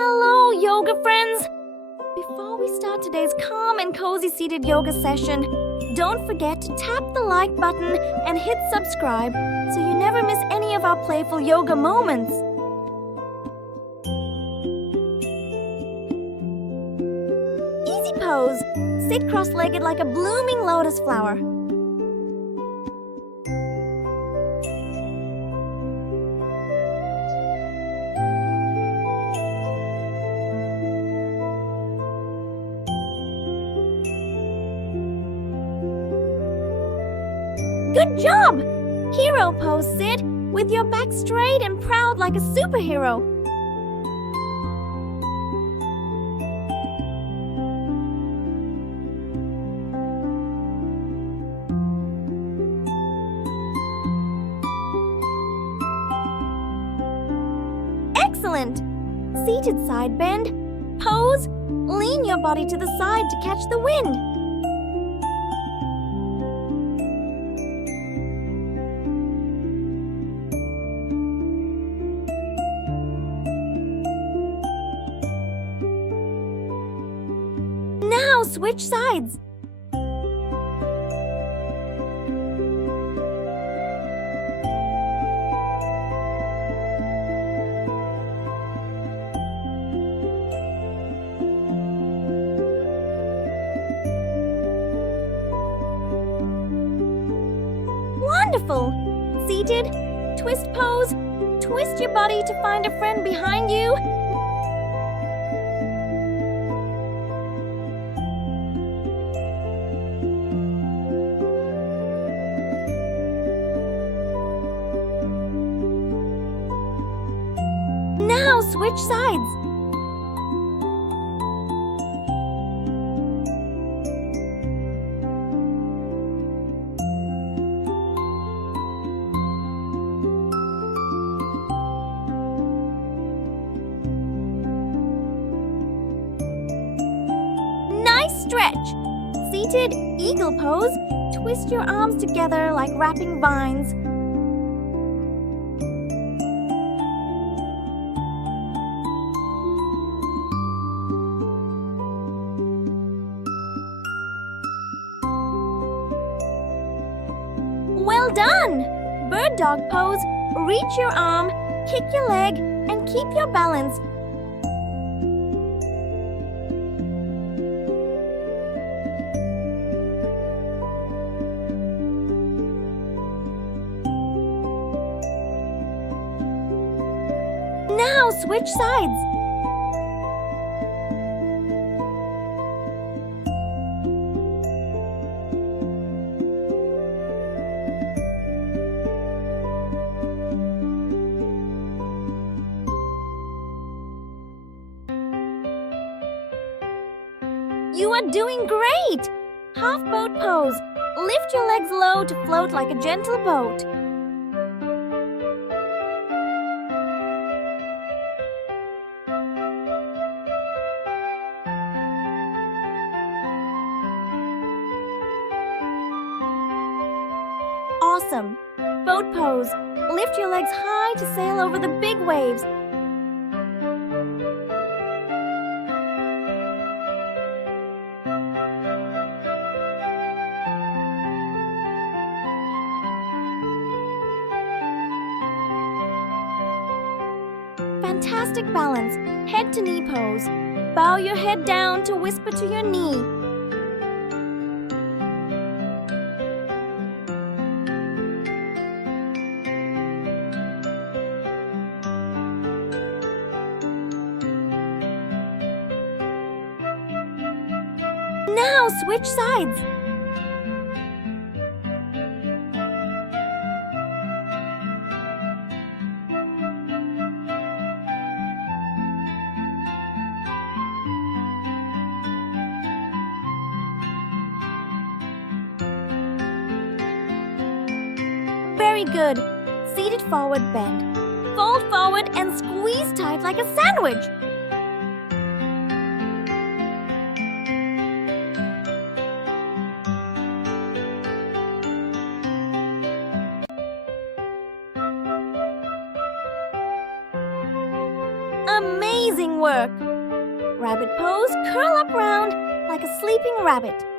Hello, yoga friends! Before we start today's calm and cozy seated yoga session, don't forget to tap the like button and hit subscribe so you never miss any of our playful yoga moments. Easy pose. Sit cross-legged like a blooming lotus flower. Good job! Hero pose, Sid, with your back straight and proud like a superhero. Excellent! Seated side bend. Pose. Lean your body to the side to catch the wind. Now switch sides. Wonderful! Seated, twist pose. Twist your body to find a friend behind you. Now switch sides. Nice stretch. Seated, eagle pose. Twist your arms together like wrapping vines. Well done! Bird dog pose. Reach your arm, kick your leg, and keep your balance. Now switch sides. You are doing great! Half boat pose. Lift your legs low to float like a gentle boat. Awesome! Boat pose. Lift your legs high to sail over the big waves. Fantastic balance. Head to knee pose. Bow your head down to whisper to your knee. Now switch sides. Very good. Seated forward bend. Fold forward and squeeze tight like a sandwich. amazing work. Rabbit pose, curl up round like a sleeping rabbit.